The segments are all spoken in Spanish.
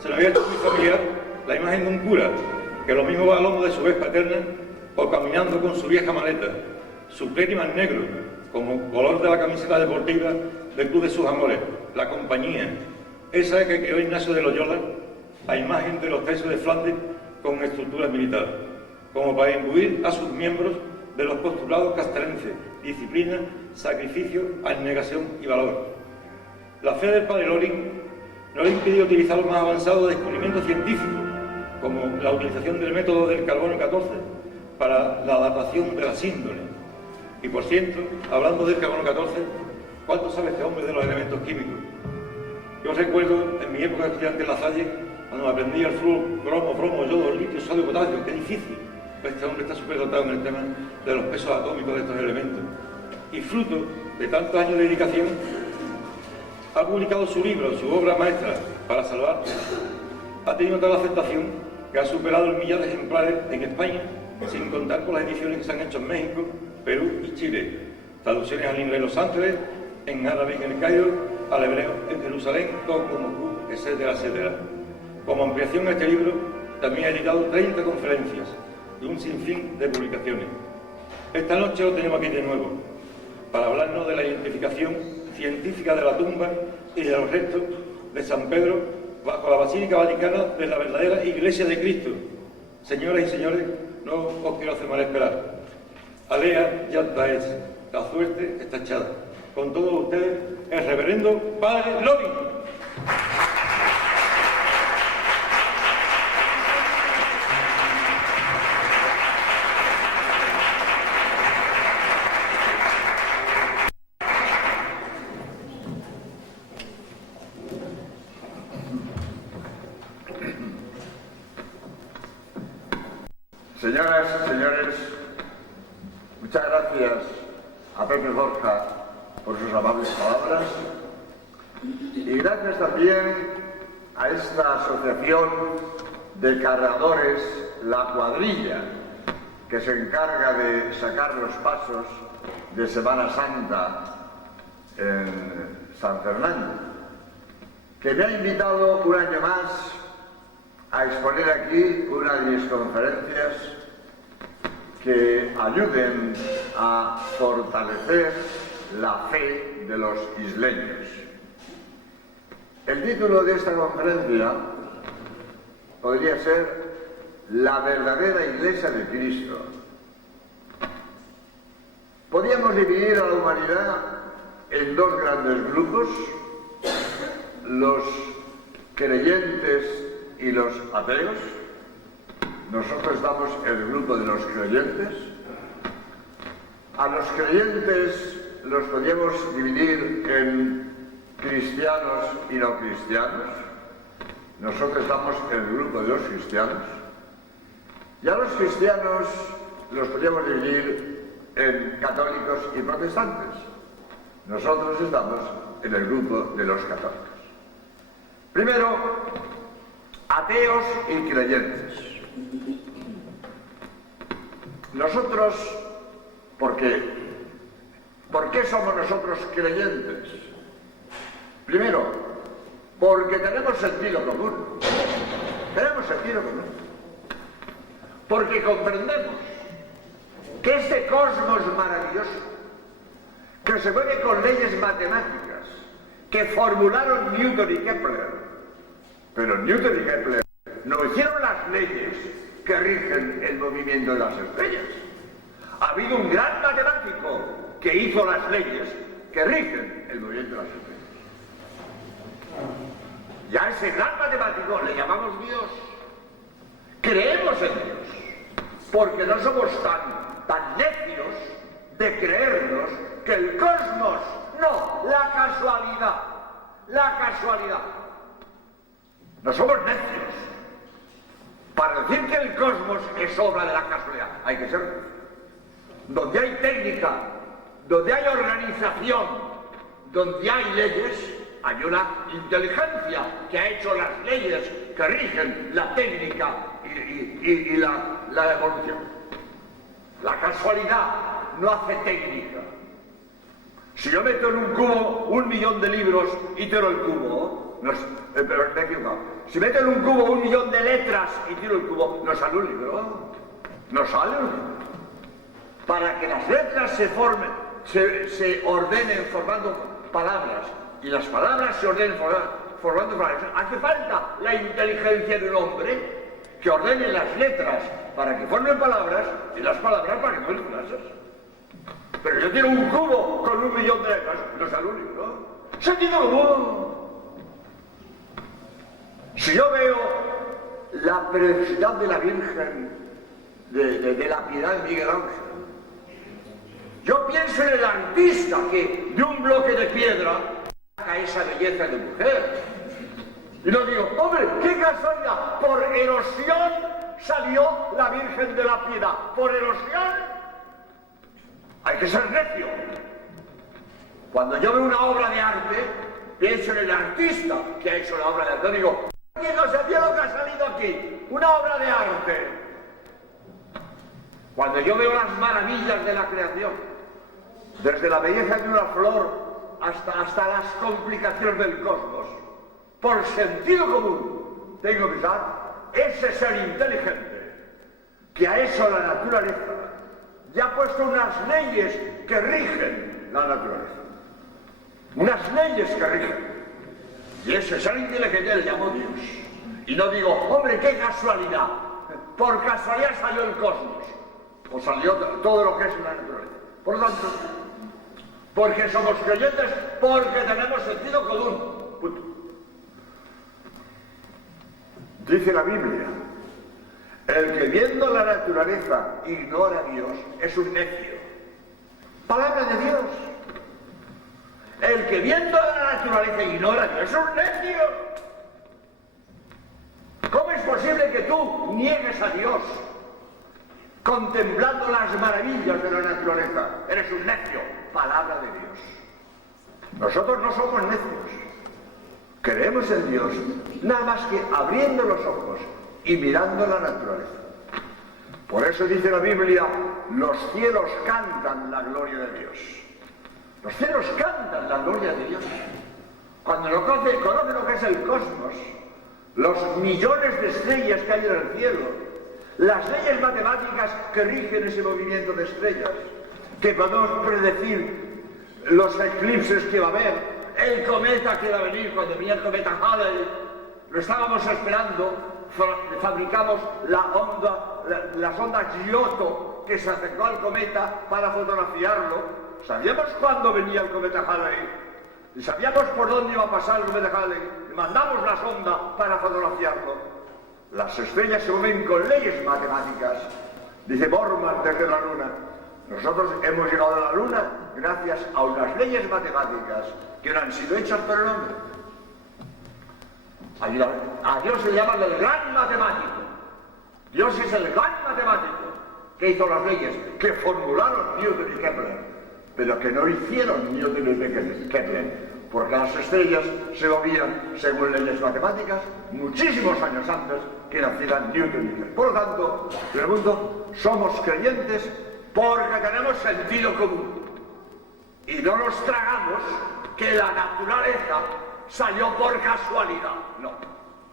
se me había hecho muy familiar la imagen de un cura, que lo mismo va al lomo de su vez paterna, o caminando con su vieja maleta, su clérigo en negro, como color de la camiseta deportiva del club de sus amores, la compañía, esa que creó Ignacio de Loyola, a imagen de los tercios de Flandes con estructuras militares, como para imbuir a sus miembros de los postulados castrenses, disciplina, sacrificio, abnegación y valor. La fe del padre Loring no le impidió utilizar los más avanzados descubrimientos científicos, como la utilización del método del carbono 14 para la adaptación de las índoles. Y por cierto, hablando del carbono 14, ¿cuánto sabe este hombre de los elementos químicos? Yo recuerdo en mi época de estudiante en La Salle, cuando aprendí el flúor, bromo, yodo, litio, sodio, potasio, qué difícil. Este hombre está súper dotado en el tema de los pesos atómicos de estos elementos. Y fruto de tantos años de dedicación, ha publicado su libro, su obra maestra, Para salvar. Ha tenido tal aceptación que ha superado el millar de ejemplares en España, sin contar con las ediciones que se han hecho en México, Perú y Chile. Traducciones al inglés en Los Ángeles, en árabe en el Cairo, al hebreo en Jerusalén, Toco, Moscú, etcétera, etcétera. Como ampliación a este libro, también ha editado 30 conferencias y un sinfín de publicaciones. Esta noche lo tenemos aquí de nuevo, para hablarnos de la identificación científica de la tumba y de los restos de San Pedro bajo la Basílica Vaticana de la verdadera Iglesia de Cristo. Señoras y señores, no os quiero hacer mal esperar. Alea yanta es, la suerte está echada. Con todos ustedes, el reverendo Padre Loring. Señoras y señores, muchas gracias a Pepe Borja por sus amables palabras y gracias también a esta asociación de cargadores, La Cuadrilla, que se encarga de sacar los pasos de Semana Santa en San Fernando, que me ha invitado un año más a exponer aquí una de mis conferencias que ayuden a fortalecer la fe de los isleños. El título de esta conferencia podría ser La verdadera Iglesia de Cristo. Podríamos dividir a la humanidad en dos grandes grupos, los creyentes y los ateos. Nosotros estamos en el grupo de los creyentes. A los creyentes los podríamos dividir en cristianos y no cristianos. Nosotros estamos en el grupo de los cristianos. Y a los cristianos los podríamos dividir en católicos y protestantes. Nosotros estamos en el grupo de los católicos. Primero, ateos y creyentes. Nosotros, ¿por qué? ¿Por qué somos nosotros creyentes? Primero, porque tenemos sentido común. Tenemos sentido común. Porque comprendemos que este cosmos maravilloso, que se mueve con leyes matemáticas, que formularon Newton y Kepler, pero Newton y Kepler no hicieron las leyes que rigen el movimiento de las estrellas. Ha habido un gran matemático que hizo las leyes que rigen el movimiento de las estrellas. Y a ese gran matemático le llamamos Dios. Creemos en Dios, porque no somos tan necios de creernos que el cosmos, no, la casualidad. No somos necios para decir que el cosmos es obra de la casualidad. Hay que ser donde hay técnica, donde hay organización, donde hay leyes, hay una inteligencia que ha hecho las leyes que rigen la técnica y la evolución. La casualidad no hace técnica. Si yo meto en un cubo 1 millón de libros y tiro el cubo, pero me he equivocado. Si meto en un cubo 1 millón de letras y tiro el cubo, no sale un libro. No sale un libro. Para que las letras se formen, se ordenen formando palabras, y las palabras se ordenen formando frases, hace falta la inteligencia de un hombre que ordene las letras para que formen palabras y las palabras para que formen frases. Pero yo tiro un cubo con 1 millón de letras, no sale un libro. ¡Sentido común! Si yo veo la preciosidad de la Virgen, de la piedad de Miguel Ángel, yo pienso en el artista que de un bloque de piedra saca esa belleza de mujer. Y no digo, hombre, qué casualidad, por erosión salió la Virgen de la Piedad. Por erosión. Hay que ser necio. Cuando yo veo una obra de arte, pienso en el artista que ha hecho la obra de arte. Digo, ¿qué no sabía lo que ha salido aquí? Una obra de arte. Cuando yo veo las maravillas de la creación, desde la belleza de una flor hasta las complicaciones del cosmos, por sentido común, tengo que pensar, ese ser inteligente que ha hecho la naturaleza y ha puesto unas leyes que rigen la naturaleza. Unas leyes que rigen. Y ese ser inteligente le llamo Dios. Y no digo, hombre, qué casualidad. Por casualidad salió el cosmos. O salió todo lo que es la naturaleza. Por lo tanto, porque somos creyentes, porque tenemos sentido común. Punto. Dice la Biblia, el que viendo la naturaleza ignora a Dios es un necio. Palabra de Dios. El que viendo la naturaleza ignora a Dios es un necio. ¿Cómo es posible que tú niegues a Dios contemplando las maravillas de la naturaleza? Eres un necio. Palabra de Dios. Nosotros no somos necios. Creemos en Dios, nada más que abriendo los ojos y mirando la naturaleza. Por eso dice la Biblia, los cielos cantan la gloria de Dios. Los cielos cantan la gloria de Dios. Cuando lo conoce lo que es el cosmos, los millones de estrellas que hay en el cielo, las leyes matemáticas que rigen ese movimiento de estrellas, que podemos predecir los eclipses que va a haber, el cometa que va a venir, cuando venía el cometa Halley, lo estábamos esperando, fabricamos las ondas Giotto que se acercó al cometa para fotografiarlo. Sabíamos cuándo venía el cometa Halley y sabíamos por dónde iba a pasar el cometa Halley y mandamos la sonda para fotografiarlo. Las estrellas se mueven con leyes matemáticas. Dice Borman desde la Luna. Nosotros hemos llegado a la Luna gracias a unas leyes matemáticas que no han sido hechas por el hombre. A Dios se llama el gran matemático. Dios es el gran matemático que hizo las leyes, que formularon Newton y Kepler, pero que no hicieron Newton y Kepler, porque las estrellas se movían según leyes matemáticas muchísimos años antes que nacieran Newton y Kepler. Por lo tanto, en el mundo somos creyentes porque tenemos sentido común y no nos tragamos que la naturaleza salió por casualidad. No,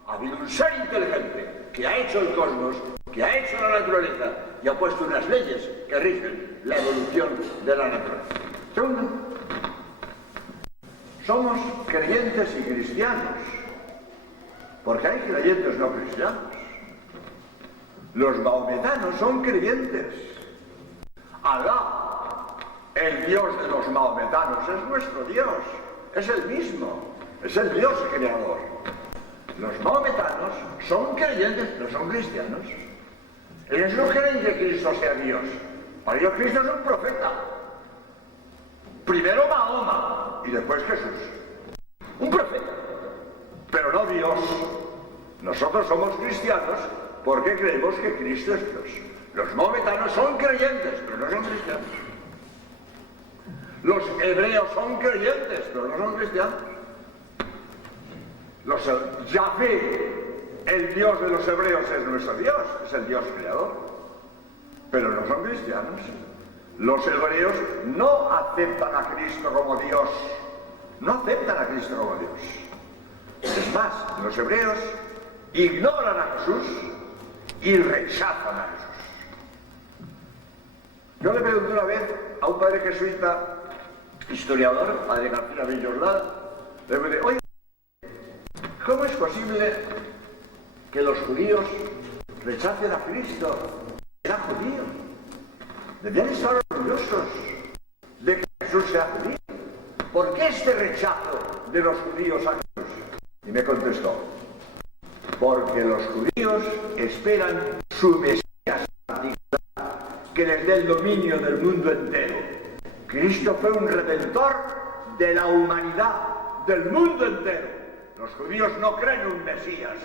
ha habido un ser inteligente que ha hecho el cosmos, que ha hecho la naturaleza y ha puesto unas leyes que rigen la evolución de la naturaleza. Segundo, somos creyentes y cristianos, porque hay creyentes no cristianos. Los mahometanos son creyentes. Alá, el Dios de los mahometanos, es nuestro Dios, es el mismo, es el Dios creador. Los mahometanos son creyentes, no son cristianos. Ellos no creen que Cristo sea Dios. Para ellos Cristo es un profeta. Primero Mahoma y después Jesús. Un profeta, pero no Dios. Nosotros somos cristianos porque creemos que Cristo es Dios. Los mahometanos son creyentes, pero no son cristianos. Los hebreos son creyentes, pero no son cristianos. Yahvé, el Dios de los hebreos, es nuestro Dios, es el Dios creador, pero no son cristianos. Los hebreos no aceptan a Cristo como Dios, no aceptan a Cristo como Dios. Es más, los hebreos ignoran a Jesús y rechazan a Jesús. Yo le pregunté una vez a un padre jesuita, historiador, padre García Villorlada, le pregunté, oye, ¿cómo es posible que los judíos rechacen a Cristo? Era judío. Debían estar orgullosos de que Jesús sea judío. ¿Por qué este rechazo de los judíos a Jesús? Y me contestó, porque los judíos esperan su Mesías particular, que les dé el dominio del mundo entero. Cristo fue un redentor de la humanidad, del mundo entero. Los judíos no creen en un Mesías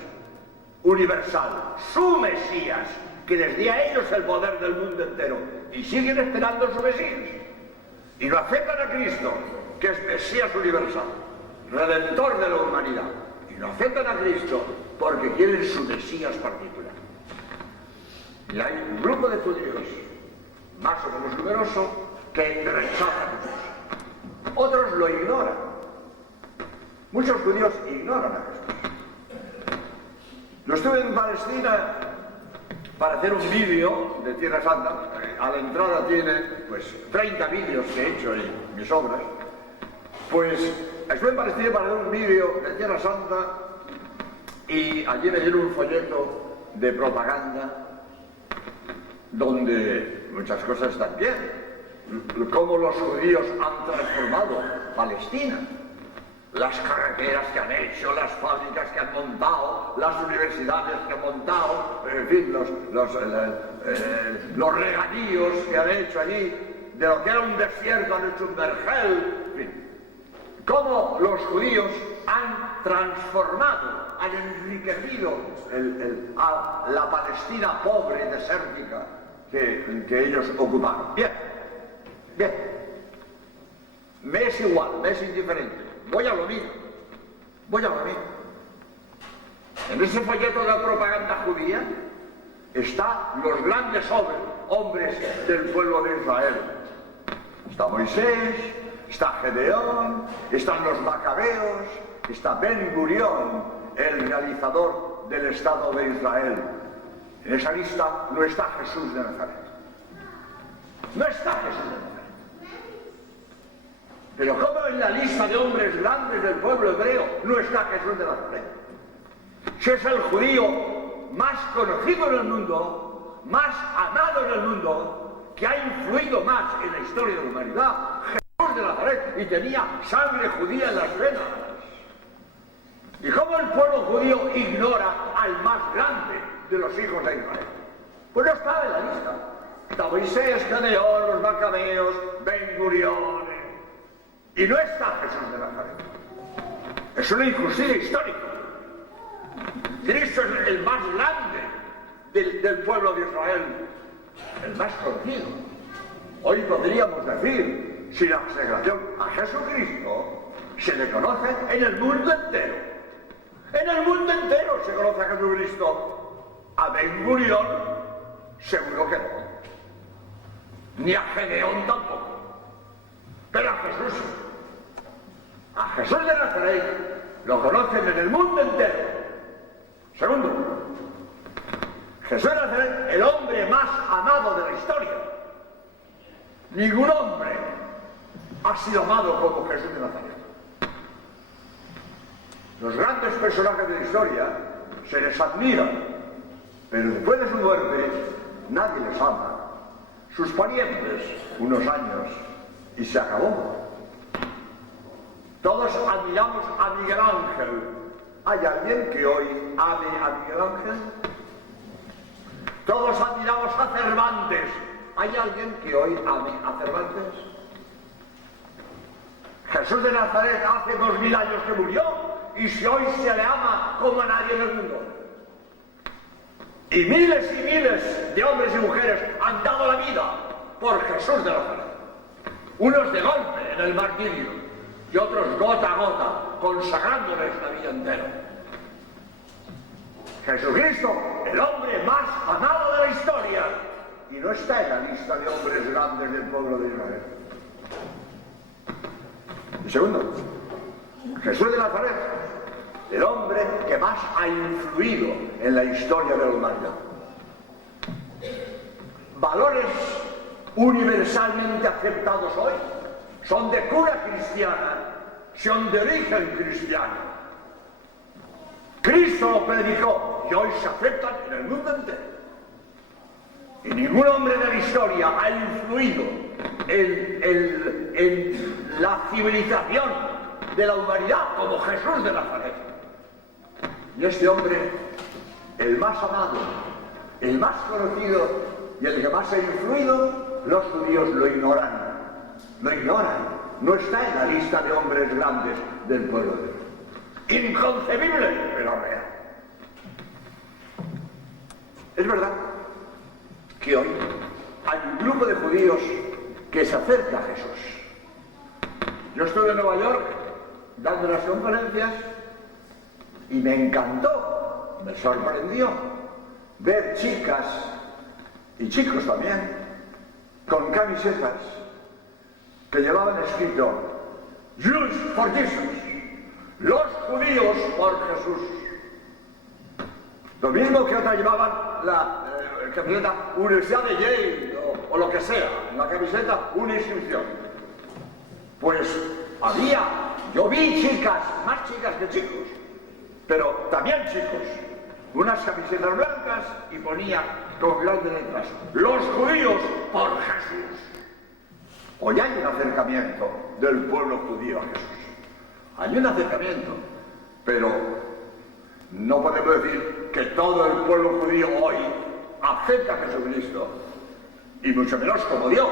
universal, su Mesías, que les dé a ellos el poder del mundo entero. Y siguen esperando su Mesías. Y no aceptan a Cristo, que es Mesías universal, redentor de la humanidad. Y no aceptan a Cristo porque quieren su Mesías particular. Y hay un grupo de judíos, más o menos numeroso, que rechazan a Jesús. Otros lo ignoran. Muchos judíos ignoran a Jesús. Yo estuve en Palestina para hacer un vídeo de Tierra Santa. A la entrada tiene, pues, 30 vídeos que he hecho en mis obras. Pues, estuve en Palestina para hacer un vídeo de Tierra Santa y allí me dieron un folleto de propaganda donde muchas cosas están bien. Cómo los judíos han transformado Palestina. Las carreteras que han hecho, las fábricas que han montado, las universidades que han montado, en fin, los regadíos que han hecho allí, de lo que era un desierto han hecho un vergel, en fin. Cómo los judíos han transformado, han enriquecido a la Palestina pobre y desértica que ellos ocuparon. Bien, bien. Me es igual, me es indiferente. Voy a lo mío. En ese folleto de la propaganda judía están los grandes hombres del pueblo de Israel. Está Moisés, está Gedeón, están los macabeos, está Ben Gurión, el realizador del Estado de Israel. En esa lista no está Jesús de Nazaret. No está Jesús de Nazaret. Pero ¿cómo en la lista de hombres grandes del pueblo hebreo no está Jesús de Nazaret? Si es el judío más conocido en el mundo, más amado en el mundo, que ha influido más en la historia de la humanidad, Jesús de Nazaret, y tenía sangre judía en las venas. ¿Y cómo el pueblo judío ignora al más grande de los hijos de Israel? Pues no está en la lista. Está Moisés, Gedeón, los macabeos, Ben Gurión. Y no está Jesús de Nazaret. Es una injusticia histórica. Cristo es el más grande del pueblo de Israel, el más conocido. Hoy podríamos decir, sin la exageración, a Jesucristo se le conoce en el mundo entero. En el mundo entero se conoce a Jesucristo. A Ben Gurión, seguro que no. Ni a Gedeón tampoco. Pero a Jesús de Nazaret lo conocen en el mundo entero. Segundo, Jesús de Nazaret, el hombre más amado de la historia. Ningún hombre ha sido amado como Jesús de Nazaret. Los grandes personajes de la historia se les admira, pero después de su muerte nadie les ama. Sus parientes, unos años, y se acabó. Todos admiramos a Miguel Ángel. ¿Hay alguien que hoy ame a Miguel Ángel? Todos admiramos a Cervantes. ¿Hay alguien que hoy ame a Cervantes? Jesús de Nazaret hace 2000 años que murió, y si hoy se le ama como a nadie en el mundo. Y miles de hombres y mujeres han dado la vida por Jesús de Nazaret. Unos de golpe en el martirio y otros gota a gota, consagrándoles la vida entera. Jesucristo, el hombre más amado de la historia, y no está en la lista de hombres grandes del pueblo de Israel. Y segundo, Jesús de Nazaret el hombre que más ha influido en la historia de la humanidad. Valores universalmente aceptados hoy son de cura cristiana, son de origen cristiano. Cristo lo predicó y hoy se aceptan en el mundo entero. Y ningún hombre de la historia ha influido en la civilización de la humanidad como Jesús de Nazaret. Y este hombre, el más amado, el más conocido y el que más ha influido, los judíos lo ignoran. Lo ignoran. No está en la lista de hombres grandes del pueblo de Dios. Inconcebible, pero real. Es verdad que hoy hay un grupo de judíos que se acerca a Jesús. Yo estuve en Nueva York dando las conferencias y me encantó, me sorprendió ver chicas y chicos también con camisetas que llevaban escrito Jews for Jesus, los judíos por Jesús. Lo mismo que otras llevaban la camiseta Universidad de Yale o lo que sea, en la camiseta una inscripción. Pues yo vi chicas, más chicas que chicos, pero también chicos, unas camisetas blancas y ponía con grandes letras, los judíos por Jesús. Hoy hay un acercamiento del pueblo judío a Jesús. Hay un acercamiento, pero no podemos decir que todo el pueblo judío hoy acepta a Jesucristo, y mucho menos como Dios.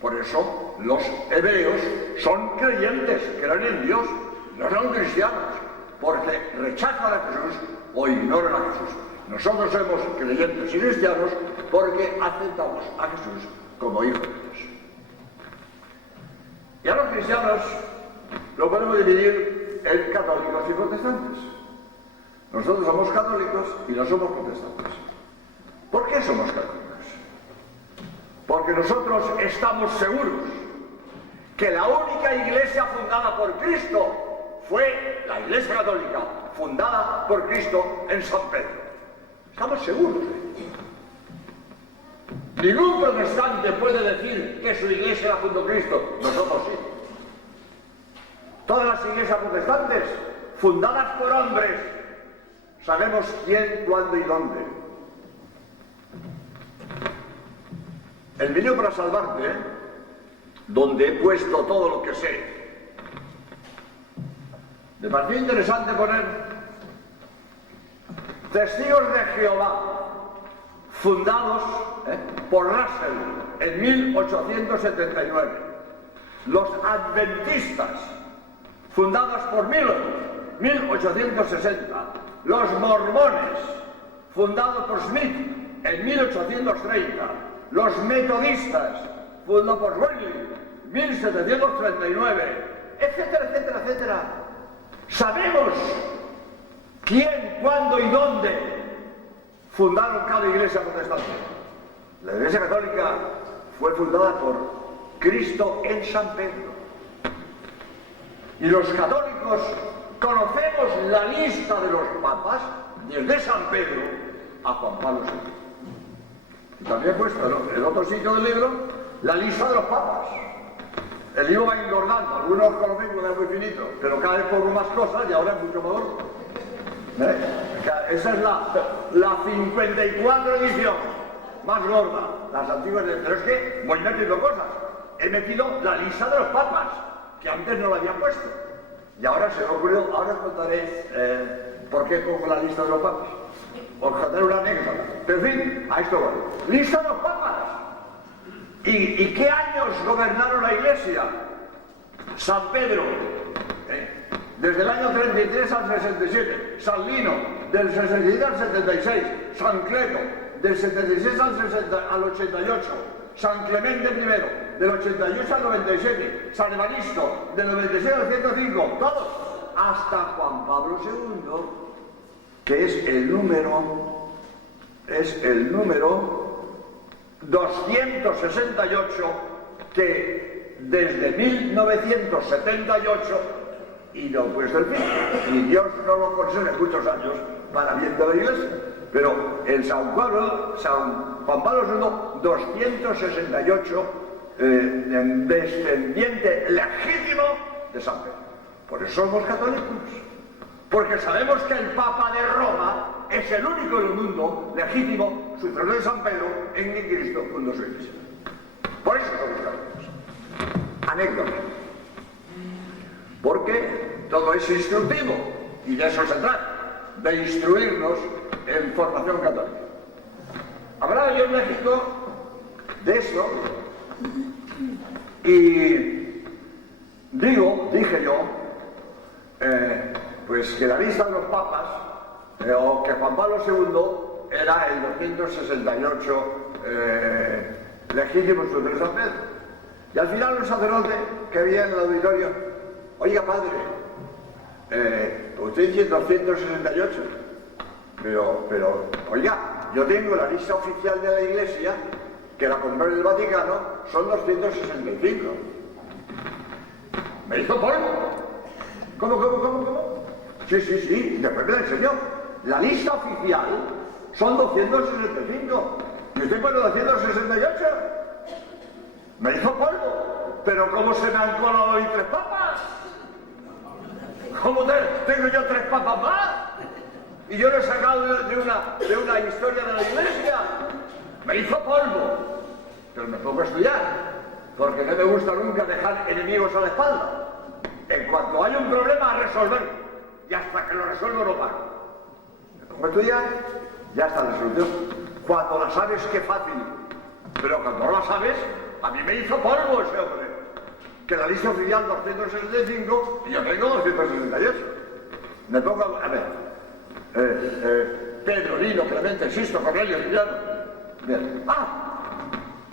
Por eso los hebreos son creyentes, creen en Dios, no son cristianos, porque rechazan a Jesús o ignoran a Jesús. Nosotros somos creyentes y cristianos porque aceptamos a Jesús como Hijo de Dios. Y a los cristianos lo podemos dividir en católicos y protestantes. Nosotros somos católicos y no somos protestantes. ¿Por qué somos católicos? Porque nosotros estamos seguros que la única iglesia fundada por Cristo fue la Iglesia Católica, fundada por Cristo en San Pedro. Estamos seguros de ello. Ningún protestante puede decir que su iglesia la fundó Cristo. Nosotros sí. Todas las iglesias protestantes, fundadas por hombres, sabemos quién, cuándo y dónde. El vídeo para salvarte, donde he puesto todo lo que sé, me pareció interesante poner Testigos de Jehová, fundados por Russell en 1879. Los Adventistas, fundados por Miller, 1860. Los Mormones, fundados por Smith en 1830. Los Metodistas, fundados por Wesley, 1739, etcétera, etcétera, etcétera. Sabemos quién, cuándo y dónde fundaron cada iglesia protestante. La Iglesia Católica fue fundada por Cristo en San Pedro. Y los católicos conocemos la lista de los papas desde San Pedro a Juan Pablo II. Y también he puesto en otro sitio del libro la lista de los papas. El libro va engordando, algunos conocemos de muy finito, pero cada vez pongo más cosas y ahora es mucho más gordo. Esa es la 54 edición más gorda, las antiguas, pero es que voy metiendo cosas. He metido la lista de los papas, que antes no la había puesto. Y ahora se me ocurrió, ahora os contaré por qué pongo la lista de los papas. Os contaré una anécdota. Pero en fin, a esto voy. Lista de los papas. ¿Y qué años gobernaron la iglesia? San Pedro, desde el año 33 al 67. San Lino, del 67 al 76. San Cleto, del 76 al 88. San Clemente I, del 88 al 97. San Evaristo, del 96 al 105. Todos, hasta Juan Pablo II, que es el número 268, que desde 1978 y no he puesto el fin. Y Dios no lo conserve muchos años para bien de la Iglesia. Pero el San Juan Pablo II, 268, descendiente legítimo de San Pedro. Por eso somos católicos. Porque sabemos que el Papa de Roma es el único del mundo legítimo, sucesor de San Pedro, en que Cristo fundó su Iglesia. Por eso somos católicos. Anécdota. Porque todo es instructivo, y de eso se trata, de instruirnos en formación católica. Hablaba yo en México de esto, y dije yo, pues que la lista de los papas, o que Juan Pablo II era el 268 legítimo sucesor de San Pedro. Y al final un sacerdote que había en el auditorio, oiga padre, usted dice 268, pero oiga, yo tengo la lista oficial de la Iglesia, que la compré en el Vaticano, son 265. Me hizo polvo. ¿Cómo? Sí, después me la enseñó. La lista oficial son 265. ¿Y usted pone 268? Me hizo polvo. Pero ¿cómo se me han colado ahí 3 papas? ¿Cómo tengo yo 3 papas más? Y yo lo he sacado de una historia de la Iglesia. Me hizo polvo. Pero me pongo a estudiar, porque no me gusta nunca dejar enemigos a la espalda. En cuanto hay un problema, a resolverlo. Y hasta que lo resuelvo no paro. Me pongo a estudiar, ya está la solución. Cuando la sabes, qué fácil. Pero cuando no la sabes, a mí me hizo polvo ese hombre. Que la lista oficial 265 y yo tengo 268. Me pongo a ver. Pedro, Lino, Clemente, Sisto, Cornelio, Liliano. Bien.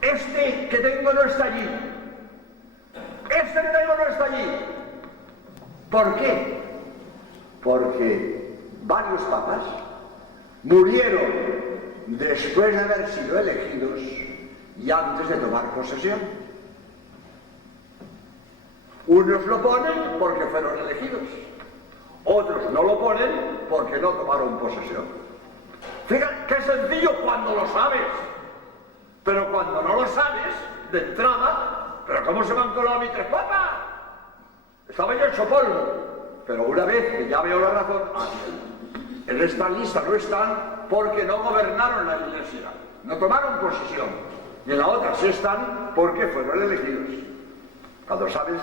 Este que tengo no está allí. Este que tengo no está allí. ¿Por qué? Porque varios papas murieron después de haber sido elegidos y antes de tomar posesión. Unos lo ponen porque fueron elegidos, otros no lo ponen porque no tomaron posesión. Fíjate qué sencillo cuando lo sabes, pero cuando no lo sabes, de entrada, ¿pero cómo se me han colado a mí 3 papas? Estaba yo hecho polvo, pero una vez que ya veo la razón, en esta lista no están porque no gobernaron la Iglesia, no tomaron posesión, y en la otra sí están porque fueron elegidos. Cuando sabes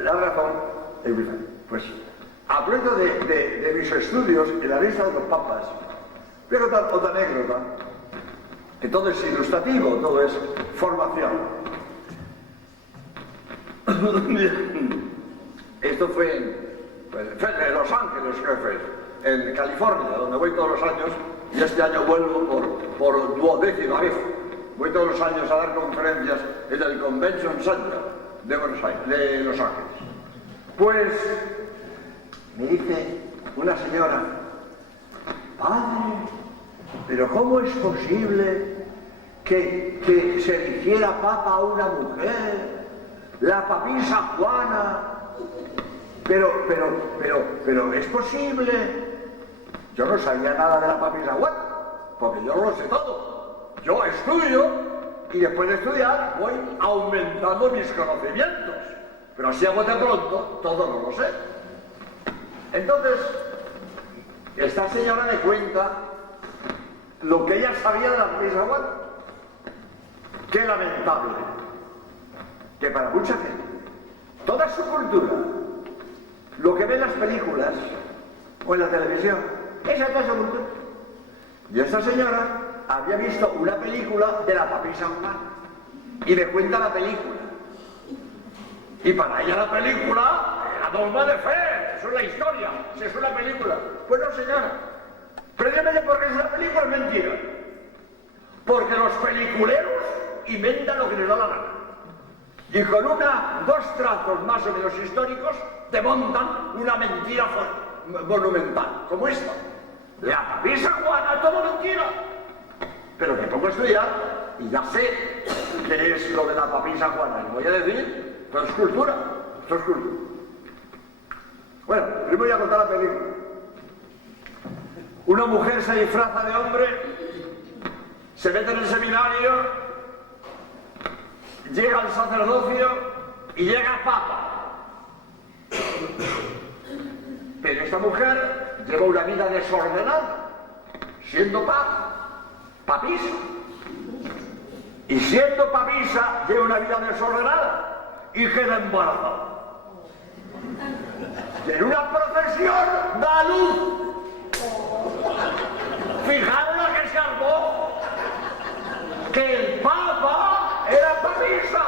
la razón, es diferente. Pues, hablando de mis estudios en la lista de los papas, voy a contar otra anécdota, que todo es ilustrativo, todo es formación. Esto fue en Los Ángeles, creo que fue, en California, donde voy todos los años, y este año vuelvo por 12ª vez. Voy todos los años a dar conferencias en el Convention Center de Los Ángeles. Pues me dice una señora, padre, pero ¿cómo es posible que se eligiera papa a una mujer? La papisa Juana. Pero es posible. Yo no sabía nada de la papisa Juana, porque yo no lo sé todo. Yo estudio y después de estudiar voy aumentando mis conocimientos. Pero así a bote pronto, todo no lo sé. Entonces, esta señora me cuenta lo que ella sabía de la papisa Juana. Qué lamentable que para mucha gente, toda su cultura, lo que ve en las películas o en la televisión, esa es toda su cultura. Y esta señora había visto una película de la papisa Juana y me cuenta la película. Y para ella la película era dogma de fe, eso es la historia, si es una película. Pues no, señora, precisamente porque es una película es mentira. Porque los peliculeros inventan lo que les da la gana. Y con 2 trazos más o menos históricos te montan una mentira monumental, como esta. La papisa Juana, todo mentira. Pero me pongo a estudiar y ya sé qué es lo de la papisa Juana. Y voy a decir, esto es cultura, esto es cultura. Bueno, les voy a contar la película. Una mujer se disfraza de hombre, se mete en el seminario, llega al sacerdocio y llega papa. Pero esta mujer lleva una vida desordenada, siendo papisa. Y siendo papisa, lleva una vida desordenada y queda embarazada. Y en una procesión da luz. Fijaros la que se armó, que el papa era papisa.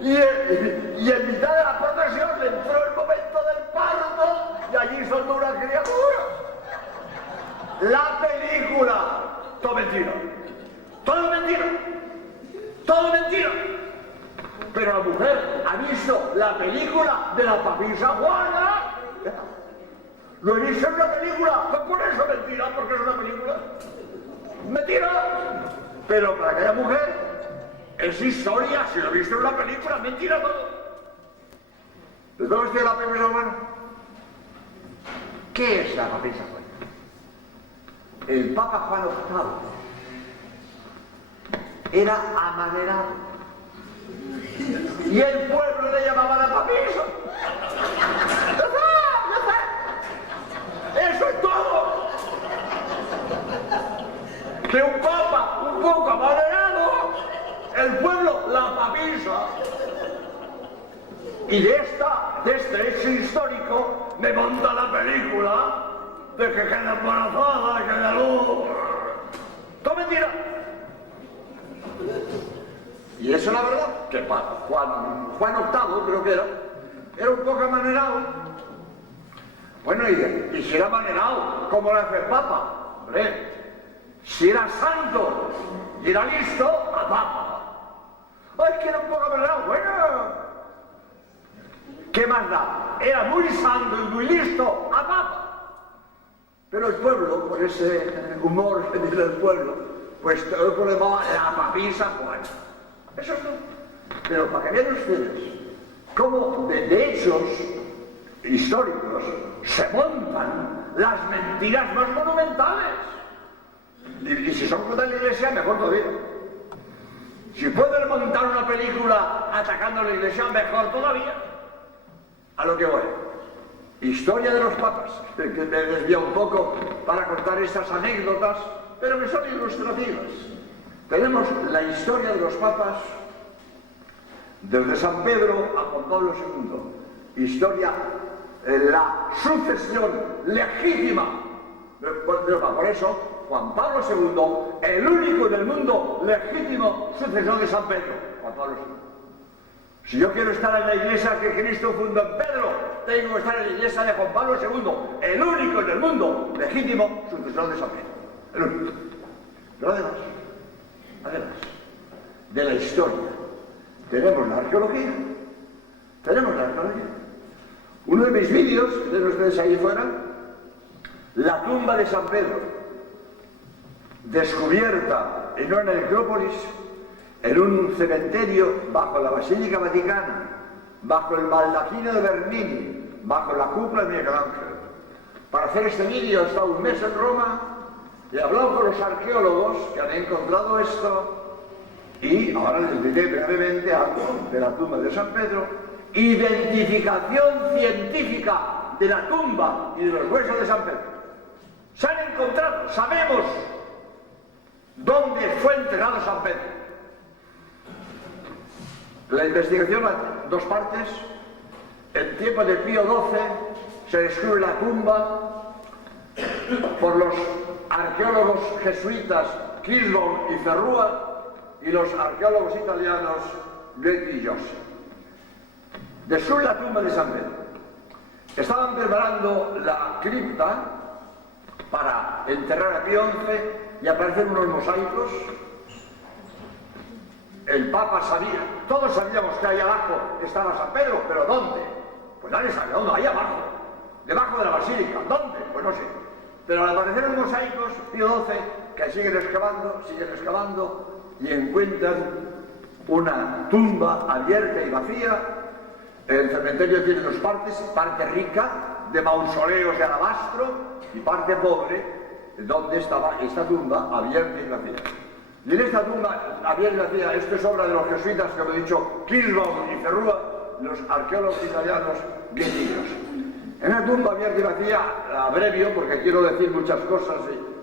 Y en mitad de la procesión le entró el momento del parto y allí soltó una criatura. La película, todo mentira. Todo mentira. Todo mentira. Pero la mujer ha visto la película de la papisa Juana. Lo he visto en una película, no por eso mentira, porque es una película. Mentira. Pero para aquella mujer es historia, si lo he visto en una película, mentira todo. ¿De dónde está la papisa Juana? ¿Qué es la papisa Juana? El Papa Juan VIII era amanerado. Y el pueblo le llamaba la papisa. ¡Eso es todo! Que un papa un poco amanerado, el pueblo la papisa. Y de este hecho histórico me monta la película de que queda embarazada, que da luz. ¡Todo mentira! Y eso la verdad, que Juan VIII creo que era un poco amanerado. Bueno, y si era amanerado, ¿cómo le hace el Papa? Hombre, si era santo y era listo, a Papa. ¡Ay, que era un poco amanerado! Bueno, ¿qué más da? Era muy santo y muy listo, a Papa. Pero el pueblo, por ese humor que tiene el pueblo, pues todo lo llamaba la papisa Juana. Eso es todo. Pero para que vean ustedes cómo de hechos históricos se montan las mentiras más monumentales. Y si son contra la iglesia, mejor todavía. Si pueden montar una película atacando a la iglesia, mejor todavía. A lo que voy. Historia de los papas, que me desvía un poco para contar estas anécdotas, pero que son ilustrativas. Tenemos la historia de los papas desde San Pedro a Juan Pablo II. Historia, la sucesión legítima del Papa. Por eso, Juan Pablo II, el único en el mundo legítimo sucesor de San Pedro. Juan Pablo II. Si yo quiero estar en la iglesia que Cristo fundó en Pedro, tengo que estar en la iglesia de Juan Pablo II, el único en el mundo legítimo sucesor de San Pedro. El único. Pero además, de la historia, tenemos la arqueología. Uno de mis vídeos, que tienen ustedes ahí fuera, la tumba de San Pedro, descubierta en una necrópolis, en un cementerio bajo la Basílica Vaticana, bajo el baldaquino de Bernini, bajo la cúpula de Miguel Ángel. Para hacer este vídeo he estado un mes en Roma y he hablado con los arqueólogos que han encontrado esto y ahora les diré brevemente algo de la tumba de San Pedro. Identificación científica de la tumba y de los huesos de San Pedro. Se han encontrado, sabemos dónde fue enterrado San Pedro. La investigación a dos partes. En tiempo de Pío XII se descubre la tumba por los arqueólogos jesuitas Clisbon y Ferrua y los arqueólogos italianos Goetti y Jossi. Descubre la tumba de San Pedro. Estaban preparando la cripta para enterrar a Pío XI y aparecen unos mosaicos. El Papa sabía, todos sabíamos que ahí abajo estaba San Pedro, pero ¿dónde? Pues nadie sabía dónde, ahí abajo, debajo de la basílica, ¿dónde? Pues no sé. Pero al aparecer los mosaicos, Pío XII, que siguen excavando y encuentran una tumba abierta y vacía El cementerio tiene dos partes, parte rica, de mausoleos de alabastro, y parte pobre, donde estaba esta tumba abierta y vacía. Y en esta tumba abierta y vacía, esto es obra de los jesuitas, como he dicho, Kirchbaum y Cerrúa, los arqueólogos italianos guerrilleros. En una tumba abierta y vacía, abrevio, porque quiero decir muchas cosas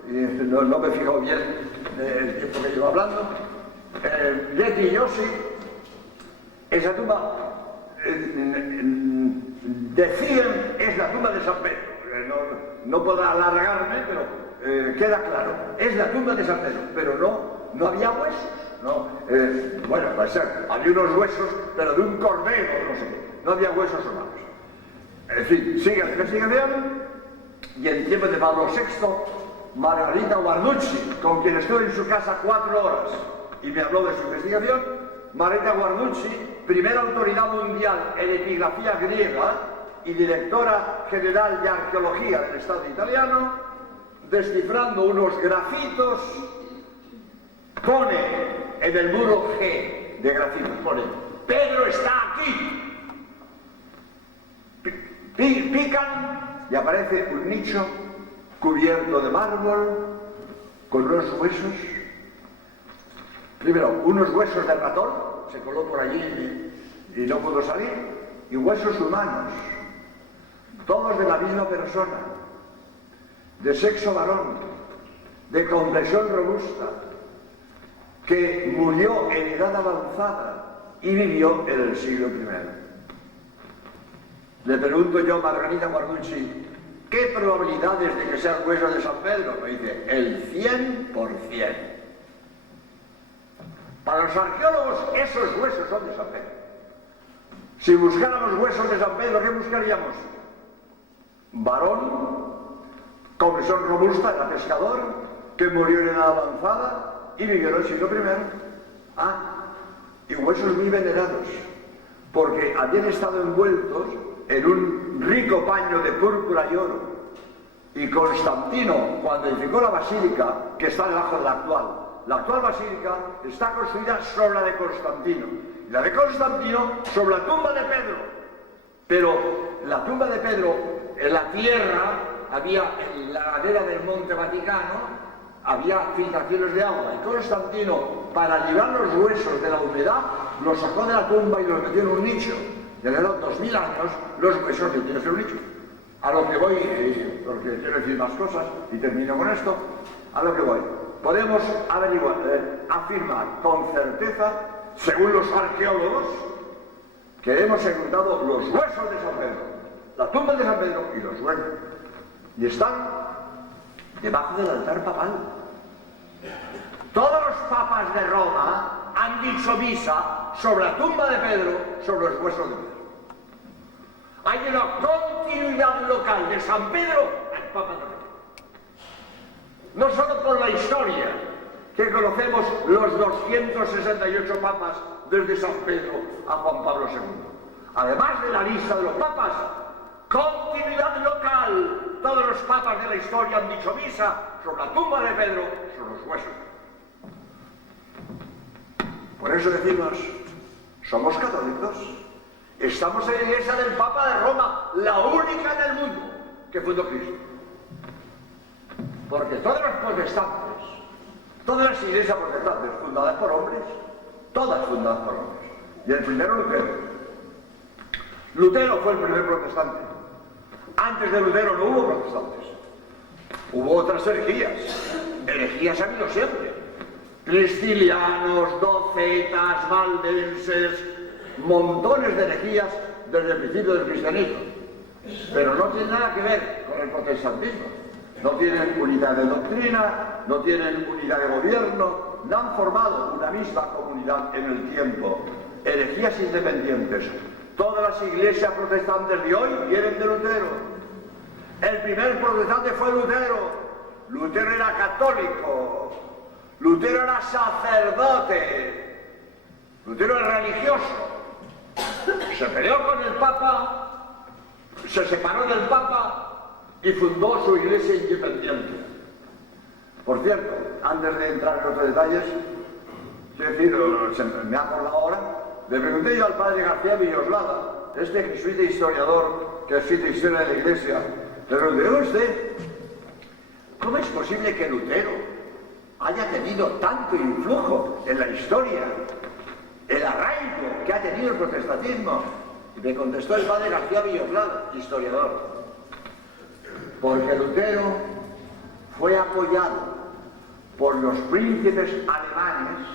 y no me fijo bien el tiempo que llevo hablando. Getty y Yossi, esa tumba decían es la tumba de San Pedro. No puedo alargarme, pero queda claro, es la tumba de San Pedro, pero no había huesos. ¿No? Bueno, puede ser, había unos huesos, pero de un cordero, no sé qué, no había huesos humanos. En fin, sigue la investigación, y en tiempo de Pablo VI, Margarita Guarducci, con quien estuve en su casa 4 horas y me habló de su investigación, Margarita Guarducci, primera autoridad mundial en epigrafía griega y directora general de arqueología del Estado italiano, descifrando unos grafitos, pone en el muro G de grafitos, pone Pedro está aquí. Pican y aparece un nicho cubierto de mármol con unos huesos. Primero, unos huesos de ratón, se coló por allí y no pudo salir, y huesos humanos, todos de la misma persona, de sexo varón, de complexión robusta, que murió en edad avanzada y vivió en el siglo I. Le pregunto yo a Margarita Guarducci, ¿qué probabilidades de que sean huesos de San Pedro? Me dice, el 100%. Para los arqueólogos, esos huesos son de San Pedro. Si buscáramos huesos de San Pedro, ¿qué buscaríamos? Varón, complexión robusta, era pescador, que murió en edad avanzada y vivió en el siglo I. Y huesos muy venerados, porque habían estado envueltos en un rico paño de púrpura y oro. Y Constantino, cuando edificó la basílica, que está debajo de la actual basílica está construida sobre la de Constantino. Y la de Constantino sobre la tumba de Pedro. Pero la tumba de Pedro, en la tierra, había en la ladera del Monte Vaticano, había filtraciones de agua. Y Constantino, para librar los huesos de la humedad, los sacó de la tumba y los metió en un nicho. Desde los 2000 años, los huesos metidos en un nicho. A lo que voy, porque quiero decir más cosas, y termino con esto, a lo que voy. Podemos averiguar, afirmar con certeza, según los arqueólogos, que hemos encontrado los huesos de San Pedro, la tumba de San Pedro y los huesos. Y están debajo del altar papal. Todos los papas de Roma han dicho misa sobre la tumba de Pedro, sobre los huesos de Pedro. Hay una continuidad local de San Pedro al Papa de Roma. No solo por la historia, que conocemos los 268 papas desde San Pedro a Juan Pablo II. Además de la lista de los papas, continuidad local. Todos los papas de la historia han dicho misa sobre la tumba de Pedro, sobre los huesos. Por eso decimos, somos católicos. Estamos en la iglesia del Papa de Roma, la única en el mundo que fundó Cristo. Porque todos los protestantes, todas las iglesias protestantes fundadas por hombres, todas fundadas por hombres. Y el primero Lutero. Lutero fue el primer protestante. Antes de Lutero no hubo protestantes. Hubo otras herejías ha habido siempre. Cristilianos, docetas, valdenses, montones de herejías desde el principio del cristianismo. Pero no tiene nada que ver con el protestantismo. No tienen unidad de doctrina, no tienen unidad de gobierno, no han formado una misma comunidad en el tiempo. Herejías independientes. Todas las iglesias protestantes de hoy vienen de Lutero. El primer protestante fue Lutero. Lutero era católico. Lutero era sacerdote. Lutero era religioso. Se peleó con el Papa, se separó del Papa y fundó su iglesia independiente. Por cierto, antes de entrar en otros detalles, es decir, me he acordado ahora, le pregunté yo al padre García Villoslada, este jesuita historiador que ha escrito Historia de la Iglesia, le pregunté: usted, ¿cómo es posible que Lutero haya tenido tanto influjo en la historia, el arraigo que ha tenido el protestantismo? Y me contestó el padre García Villoslada, historiador: porque Lutero fue apoyado por los príncipes alemanes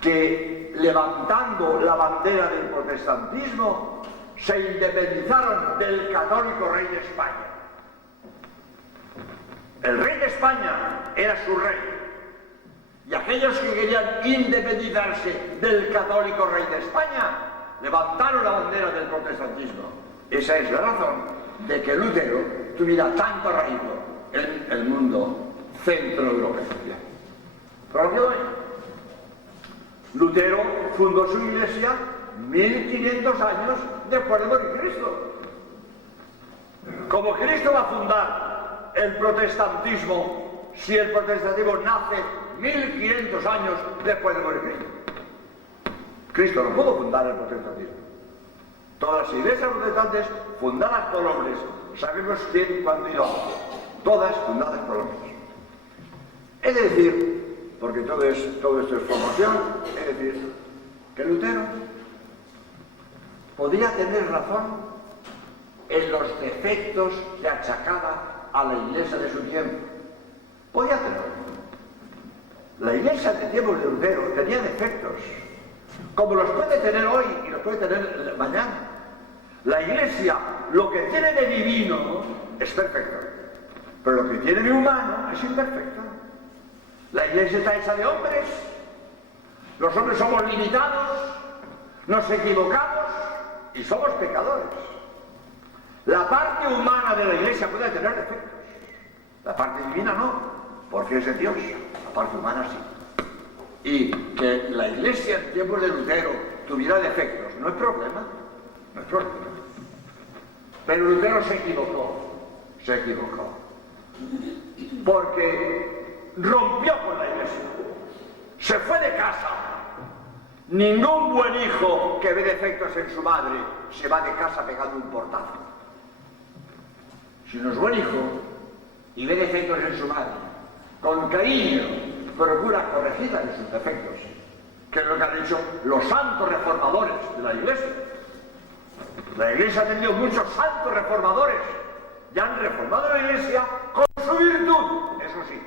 que, levantando la bandera del protestantismo, se independizaron del católico rey de España. El rey de España era su rey, y aquellos que querían independizarse del católico rey de España levantaron la bandera del protestantismo. Esa es la razón de que Lutero tuviera tanto arraigo en el mundo centroeuropeo. Pero lo que voy, Lutero fundó su iglesia 1500 años después de morir Cristo. Como Cristo va a fundar el protestantismo si el protestantismo nace 1500 años después de morir Cristo? Cristo no pudo fundar el protestantismo. Todas las iglesias protestantes fundadas por hombres, sabemos quién, cuándo y dónde, todas fundadas por hombres. Es decir, porque todo esto es formación, es decir, que Lutero podía tener razón en los defectos que achacaba a la iglesia de su tiempo. Podía tenerlo. La iglesia de tiempos de Lutero tenía defectos, como los puede tener hoy y los puede tener mañana. La iglesia, lo que tiene de divino es perfecto, pero lo que tiene de humano es imperfecto. La iglesia está hecha de hombres, los hombres somos limitados, nos equivocamos y somos pecadores. La parte humana de la iglesia puede tener defectos, la parte divina no, porque es de Dios, la parte humana sí. Y que la iglesia en tiempos de Lutero tuviera defectos no es problema, no es problema. Pero Lutero se equivocó, porque rompió con la iglesia, se fue de casa. Ningún buen hijo que ve defectos en su madre se va de casa pegando un portazo. Si uno es buen hijo y ve defectos en su madre, con cariño procura corregirla en sus defectos, que es lo que han hecho los santos reformadores de la iglesia. La iglesia ha tenido muchos santos reformadores y han reformado la iglesia con su virtud, eso sí,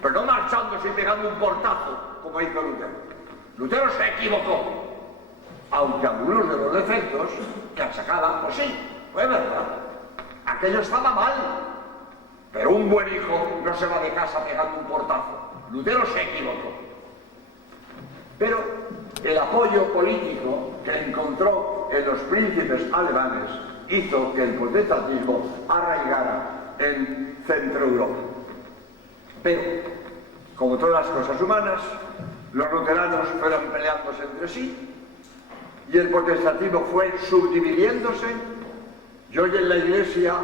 pero no marchándose y pegando un portazo como hizo Lutero. Lutero se equivocó, aunque algunos de los defectos que achacaba, pues sí, fue verdad, aquello estaba mal, pero un buen hijo no se va de casa pegando un portazo. Lutero se equivocó, pero el apoyo político que encontró en los príncipes alemanes hizo que el protestantismo arraigara en Centroeuropa. Pero, como todas las cosas humanas, los luteranos fueron peleándose entre sí y el protestantismo fue subdividiéndose. Y hoy en la iglesia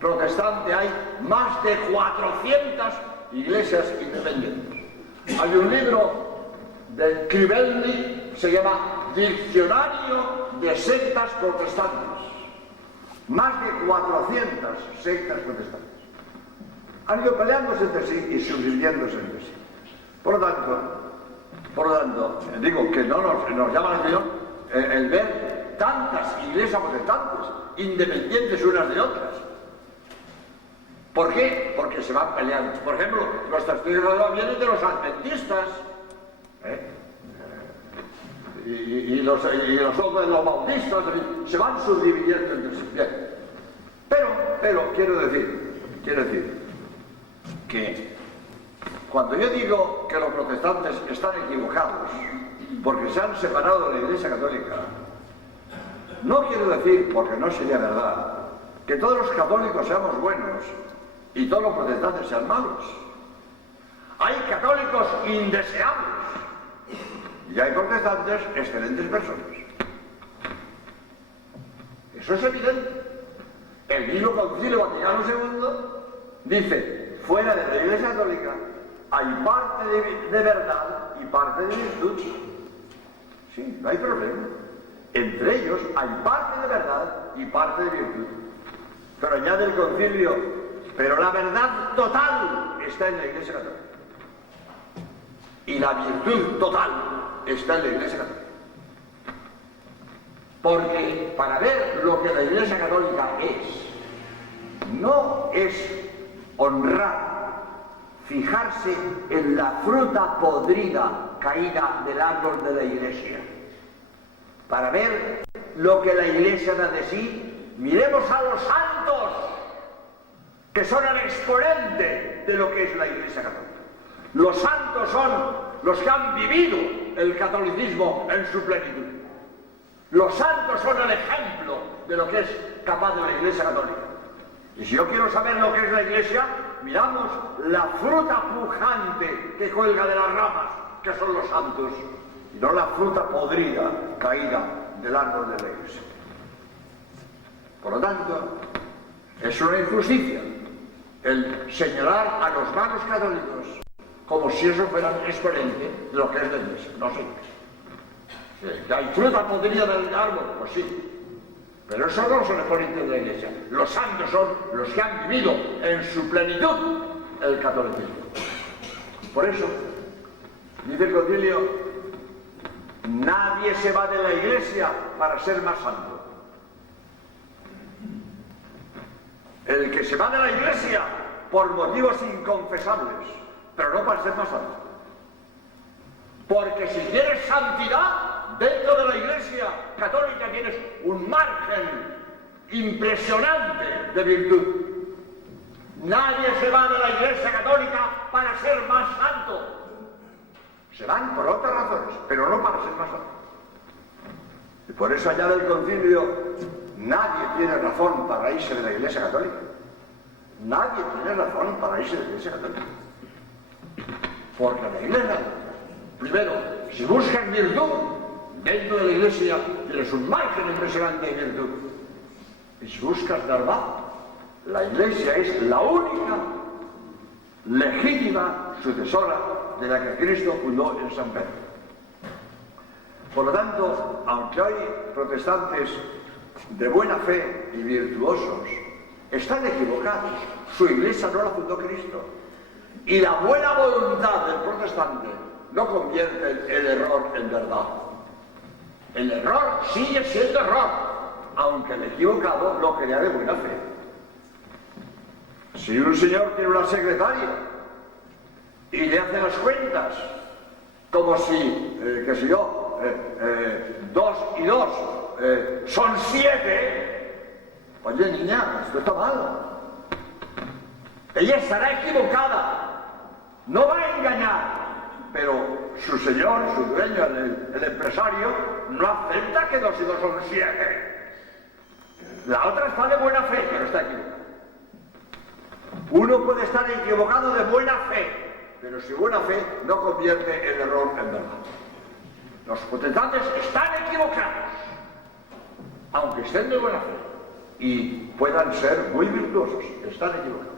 protestante hay más de 400 iglesias independientes. Hay un libro de Crivelli, se llama Diccionario de sectas protestantes. Más de 400 sectas protestantes. Han ido peleándose entre sí y subdividiéndose entre sí. Por lo tanto, digo que no nos llama la atención el ver tantas iglesias protestantes, independientes unas de otras. ¿Por qué? Porque se van peleando. Por ejemplo, los testigos de Jehová vienen de los adventistas, y los otros de los bautistas, se van subdividiendo entre sí. Bien. Pero quiero decir que cuando yo digo que los protestantes están equivocados porque se han separado de la Iglesia Católica, no quiero decir, porque no sería verdad, que todos los católicos seamos buenos y todos los protestantes sean malos. Hay católicos indeseables y hay protestantes excelentes personas. Eso es evidente. El mismo Concilio Vaticano II dice: fuera de la Iglesia Católica hay parte de verdad y parte de virtud. Sí, no hay problema. Entre ellos hay parte de verdad y parte de virtud. Pero añade el concilio, pero la verdad total está en la Iglesia Católica. Y la virtud total está en la Iglesia Católica. Porque para ver lo que la Iglesia Católica es, no es honrar, fijarse en la fruta podrida caída del árbol de la Iglesia. Para ver lo que la Iglesia da de sí, miremos a los santos, que son el exponente de lo que es la Iglesia Católica. Los santos son los que han vivido el catolicismo en su plenitud. Los santos son el ejemplo de lo que es capaz de la Iglesia Católica. Y si yo quiero saber lo que es la Iglesia, miramos la fruta pujante que cuelga de las ramas, que son los santos, y no la fruta podrida caída del árbol de la Iglesia. Por lo tanto, es una injusticia el señalar a los magos católicos como si eso fuera exponente de lo que es la Iglesia. No sé. ¿Que hay fruta podrida del árbol? Pues sí. Pero esos no son exponentes de la Iglesia. Los santos son los que han vivido en su plenitud el catolicismo. Por eso, dice el concilio, nadie se va de la Iglesia para ser más santo. El que se va de la Iglesia por motivos inconfesables, pero no para ser más santo. Porque si quieres santidad, dentro de la Iglesia Católica tienes un margen impresionante de virtud. Nadie se va de la Iglesia Católica para ser más santo. Se van por otras razones, pero no para ser más santo. Y por eso allá del concilio, nadie tiene razón para irse de la Iglesia Católica. Nadie tiene razón para irse de la Iglesia Católica. Porque la Iglesia, primero, si buscas virtud, dentro de la Iglesia tienes un margen impresionante de virtud. Y si buscas verdad, la Iglesia es la única legítima sucesora de la que Cristo fundó en San Pedro. Por lo tanto, aunque hay protestantes de buena fe y virtuosos, están equivocados. Su Iglesia no la fundó Cristo. Y la buena voluntad del protestante no convierte el error en verdad. El error sigue siendo error, aunque el equivocado lo crea de buena fe. Si un señor tiene una secretaria y le hace las cuentas como si, qué sé yo, 2 y 2 son 7, oye niña, esto está mal. Ella estará equivocada, no va a engañar. Pero su señor, su dueño, el empresario, no acepta que 2 y 2 son 7. La otra está de buena fe, pero está equivocada. Uno puede estar equivocado de buena fe, pero su buena fe no convierte el error en verdad. Los protestantes están equivocados, aunque estén de buena fe, y puedan ser muy virtuosos, están equivocados.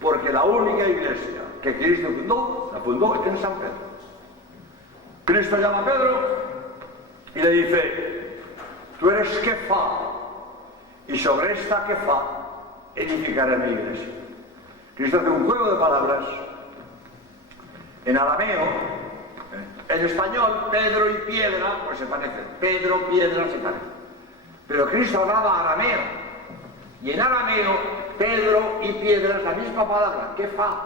Porque la única iglesia que Cristo fundó, la fundó en San Pedro. Cristo llama a Pedro y le dice, tú eres Kefa, y sobre esta Kefa edificaré mi iglesia. Cristo hace un juego de palabras. En arameo, en español, Pedro y piedra, pues se parecen. Pedro, piedra, se parecen. Pero Cristo hablaba arameo. Y en arameo, Pedro y piedra es la misma palabra, Kefa.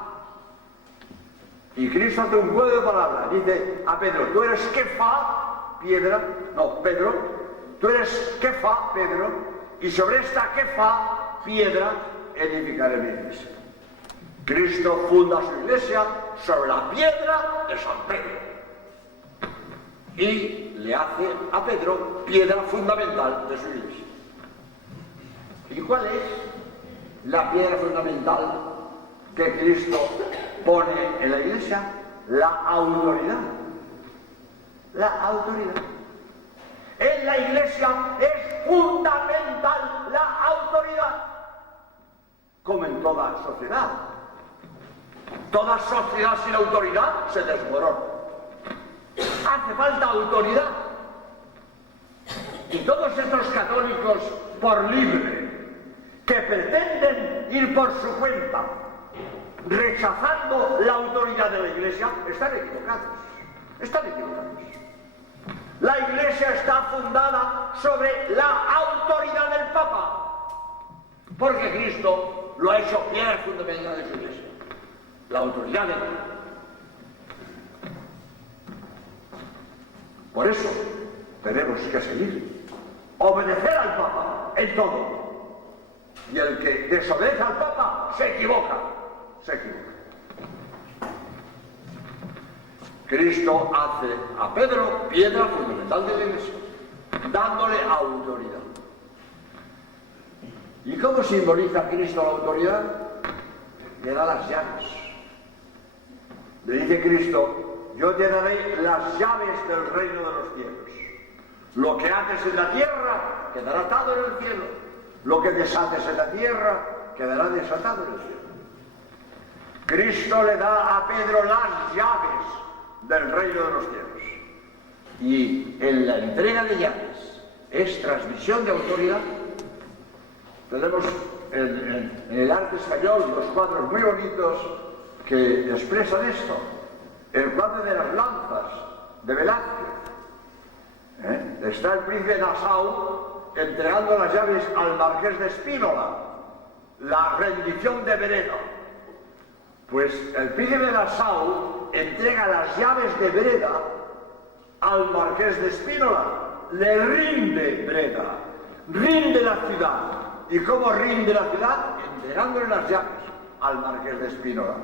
Y Cristo hace un juego de palabras. Dice a Pedro, tú eres Kefa, piedra. No, Pedro, tú eres Kefa, Pedro. Y sobre esta Kefa, piedra, edificaré mi iglesia. Cristo funda su iglesia sobre la piedra de San Pedro. Y le hace a Pedro piedra fundamental de su iglesia. ¿Y cuál es la piedra fundamental que Cristo pone en la iglesia? La autoridad. La autoridad. En la iglesia es fundamental la autoridad, como en toda sociedad. Toda sociedad sin autoridad se desmorona. Hace falta autoridad. Y todos estos católicos por libre, que pretenden ir por su cuenta, rechazando la autoridad de la Iglesia, están equivocados. Están equivocados. La Iglesia está fundada sobre la autoridad del Papa, porque Cristo lo ha hecho piedra fundamental de su Iglesia. La autoridad del Papa. Por eso tenemos que seguir, obedecer al Papa en todo. Y el que desobedece al Papa se equivoca. Se equivoca. Cristo hace a Pedro piedra fundamental de la Iglesia, dándole autoridad. ¿Y cómo simboliza Cristo la autoridad? Le da las llaves. Le dice Cristo: yo te daré las llaves del reino de los cielos. Lo que haces en la tierra quedará atado en el cielo. Lo que desates en la tierra quedará desatado en el cielo. Cristo le da a Pedro las llaves del reino de los cielos. Y en la entrega de llaves es transmisión de autoridad. Tenemos en el arte español dos cuadros muy bonitos que expresan esto. El cuadro de las lanzas de Velázquez. Está el príncipe de Nassau entregando las llaves al marqués de Spínola, la rendición de Breda. Pues el príncipe de Nassau entrega las llaves de Breda al marqués de Spínola, le rinde Breda, rinde la ciudad. ¿Y cómo rinde la ciudad? Entregándole las llaves al marqués de Spínola.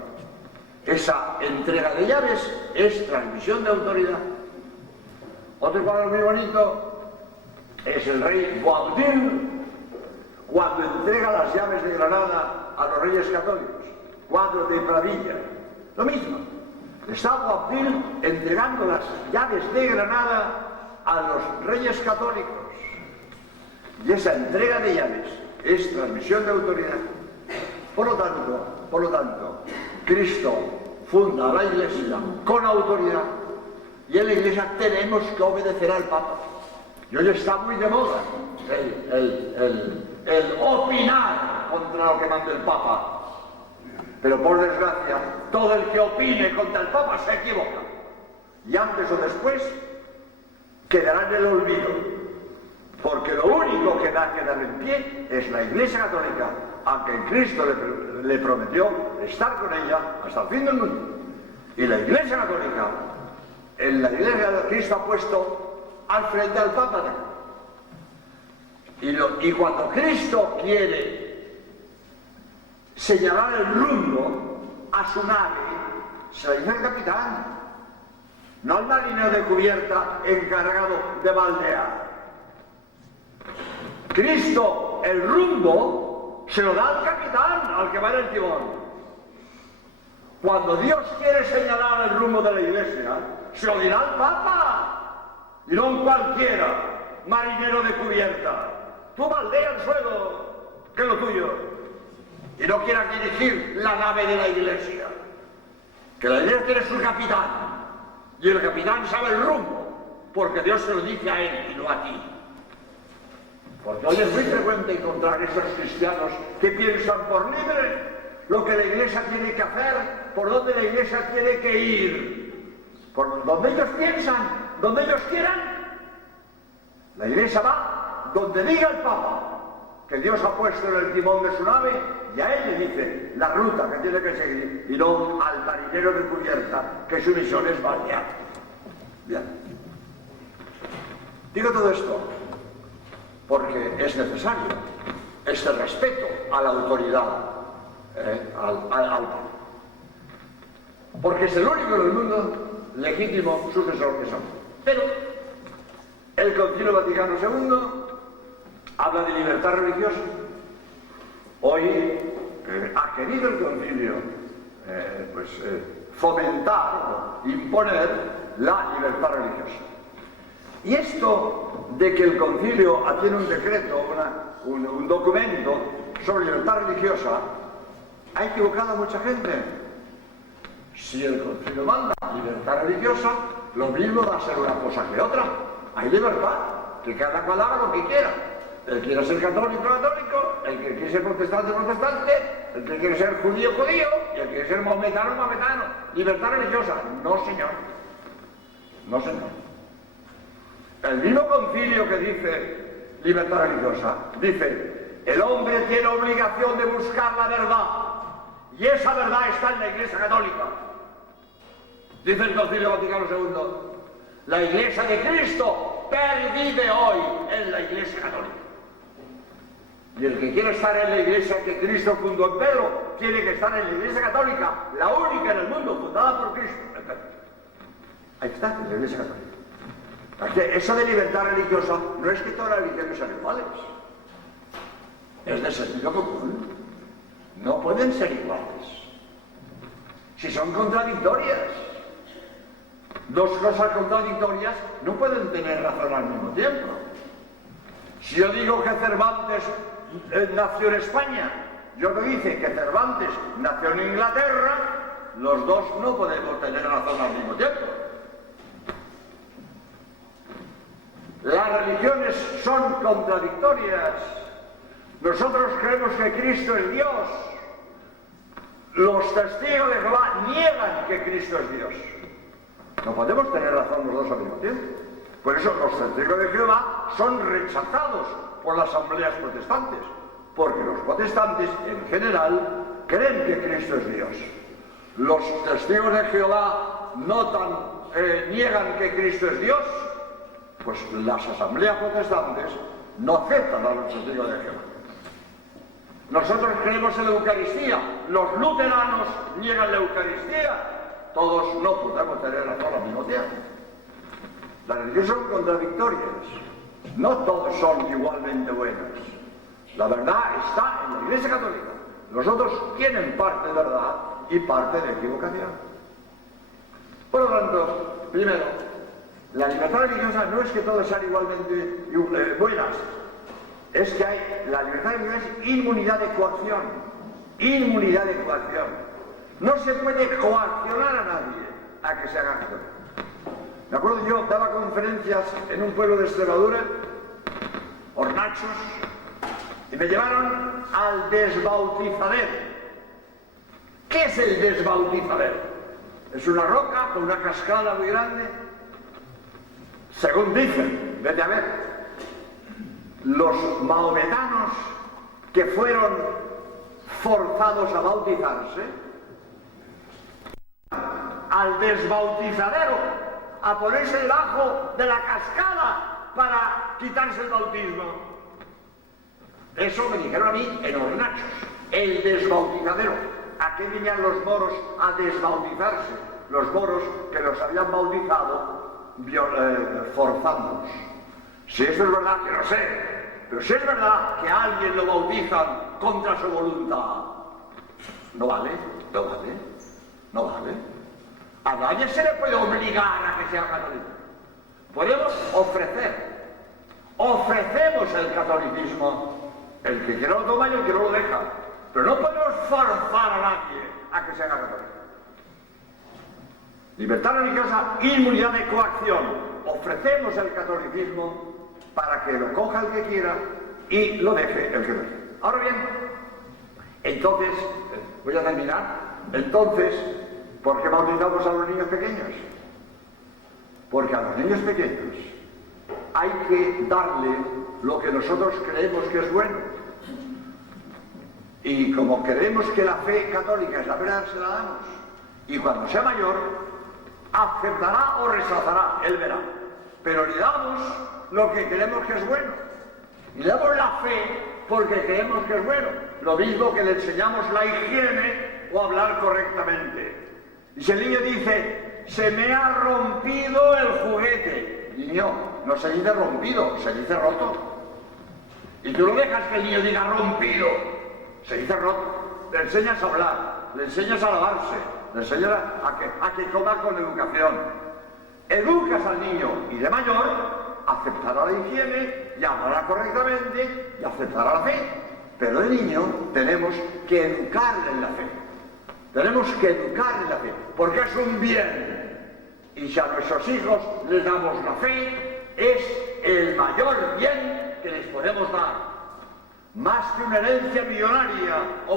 Esa entrega de llaves es transmisión de autoridad. Otro cuadro muy bonito es el rey Boabdil cuando entrega las llaves de Granada a los reyes católicos. Cuadro de Pradilla. Lo mismo. Está Boabdil entregando las llaves de Granada a los reyes católicos. Y esa entrega de llaves es transmisión de autoridad. Por lo tanto, Cristo funda la Iglesia con autoridad y en la Iglesia tenemos que obedecer al Papa. Y hoy está muy de moda el opinar contra lo que manda el Papa. Pero por desgracia, todo el que opine contra el Papa se equivoca. Y antes o después quedará en el olvido. Porque lo único que da quedar en pie es la Iglesia Católica, aunque Cristo le prometió estar con ella hasta el fin del mundo. Y la Iglesia Católica, en la Iglesia de Cristo ha puesto al frente al Papa. Y cuando Cristo quiere señalar el rumbo a su nave, se lo dice el capitán, no al marinero de cubierta encargado de baldear. Cristo, el rumbo, se lo da al capitán, al que va en el timón. Cuando Dios quiere señalar el rumbo de la Iglesia, se lo dirá al Papa, y no un cualquiera, marinero de cubierta. Tú baldea el suelo, que es lo tuyo, y no quieras dirigir la nave de la Iglesia. Que la Iglesia tiene su capitán, y el capitán sabe el rumbo, porque Dios se lo dice a él y no a ti. Porque hoy es muy frecuente encontrar esos cristianos que piensan por libre lo que la Iglesia tiene que hacer, por dónde la Iglesia tiene que ir. Por donde ellos piensan, donde ellos quieran. La Iglesia va donde diga el Papa, que Dios ha puesto en el timón de su nave, y a él le dice la ruta que tiene que seguir, y no al marinero de cubierta, que su misión es baldear. Bien. Digo todo esto porque es necesario este respeto a la autoridad, al Papa. Porque es el único en el mundo legítimo sucesor que somos. Pero el Concilio Vaticano II habla de libertad religiosa. Hoy ha querido el Concilio fomentar o imponer la libertad religiosa. Y esto de que el Concilio tiene un decreto, un documento sobre libertad religiosa, ha equivocado a mucha gente. Si el Concilio manda libertad religiosa, lo mismo va a ser una cosa que otra. Hay libertad. que cada cual haga lo que quiera. El que quiera ser católico, católico, el que quiere ser protestante, protestante, el que quiere ser judío, judío, y el que quiere ser maometano, maometano. Libertad religiosa. No, señor. No, señor. El mismo concilio que dice libertad religiosa, dice, el hombre tiene obligación de buscar la verdad, y esa verdad está en la Iglesia Católica. Dice el Concilio Vaticano II, la Iglesia de Cristo pervive hoy en la Iglesia Católica. Y el que quiere estar en la Iglesia que Cristo fundó en Pedro, tiene que estar en la Iglesia Católica, la única en el mundo fundada por Cristo. Ahí está, en la Iglesia Católica. Porque eso de libertad religiosa no es que todas las religiones sean iguales. Es de sentido común. No pueden ser iguales. Si son contradictorias. Dos cosas contradictorias no pueden tener razón al mismo tiempo. Si yo digo que Cervantes nació en España, yo te dice que Cervantes nació en Inglaterra, los dos no podemos tener razón al mismo tiempo. Las religiones son contradictorias. Nosotros creemos que Cristo es Dios. Los testigos de Jehová niegan que Cristo es Dios. No podemos tener razón los dos al mismo tiempo. Por eso los testigos de Jehová son rechazados por las asambleas protestantes, porque los protestantes en general creen que Cristo es Dios. Los testigos de Jehová niegan que Cristo es Dios, pues las asambleas protestantes no aceptan a los testigos de Jehová. Nosotros creemos en la Eucaristía, los luteranos niegan la Eucaristía. Todos no podemos tener razón al mismo tiempo. Las religiones son contradictorias. No todos son igualmente buenos. La verdad está en la Iglesia Católica. Los otros tienen parte de verdad y parte de equivocación. Por lo tanto, primero, la libertad religiosa no es que todas sean igualmente buenas. Es que la libertad religiosa es inmunidad de coacción. Inmunidad de coacción. No se puede coaccionar a nadie a que se haga católico. Me acuerdo, yo daba conferencias en un pueblo de Extremadura, Hornachos, y me llevaron al desbautizadero. ¿Qué es el desbautizadero? Es una roca con una cascada muy grande. Según dicen, vete a ver, los mahometanos que fueron forzados a bautizarse, al desbautizadero, a ponerse debajo de la cascada para quitarse el bautismo. Eso me dijeron a mí en Hornachos, el desbautizadero. ¿A qué venían los moros a desbautizarse? Los moros que los habían bautizado forzándolos. Si eso es verdad, que no sé, pero si es verdad que a alguien lo bautizan contra su voluntad, no vale, no vale, no vale. A nadie se le puede obligar a que sea católico. Podemos ofrecemos el catolicismo. El que quiera lo toma y el que no lo deja. Pero no podemos forzar a nadie a que sea católico. Libertad religiosa, inmunidad de coacción. Ofrecemos el catolicismo para que lo coja el que quiera y lo deje el que no quiera. Ahora bien, entonces, voy a terminar. Entonces, ¿por qué bautizamos a los niños pequeños? Porque a los niños pequeños hay que darle lo que nosotros creemos que es bueno. Y como creemos que la fe católica es la verdad, se la damos. Y cuando sea mayor, aceptará o rechazará, él verá. Pero le damos lo que creemos que es bueno. Y le damos la fe porque creemos que es bueno. Lo mismo que le enseñamos la higiene o hablar correctamente. Y si el niño dice, se me ha rompido el juguete. Niño, no se dice rompido, se dice roto. Y tú no dejas que el niño diga rompido, se dice roto. Le enseñas a hablar, le enseñas a lavarse, le enseñas a que coma con educación. Educas al niño y de mayor aceptará la higiene y hablará correctamente y aceptará la fe. Pero de niño tenemos que educarle en la fe. Tenemos que educar en la fe, porque es un bien. Y si a nuestros hijos les damos la fe, es el mayor bien que les podemos dar. Más que una herencia millonaria o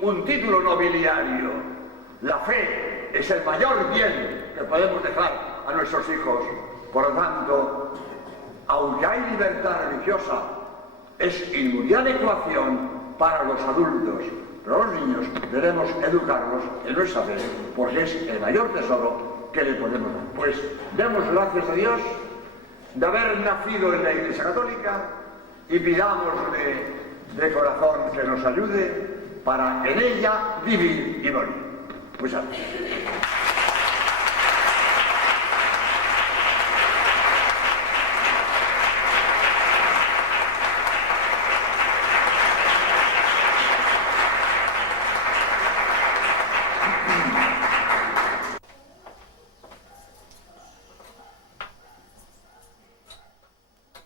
un título nobiliario. La fe es el mayor bien que podemos dejar a nuestros hijos. Por lo tanto, aunque hay libertad religiosa, es inmunidad ecuación para los adultos. Pero los niños debemos educarlos en nuestra fe, porque es el mayor tesoro que le podemos dar. Pues demos gracias a Dios de haber nacido en la Iglesia Católica y pidámosle de corazón que nos ayude para en ella vivir y morir. Muchas gracias.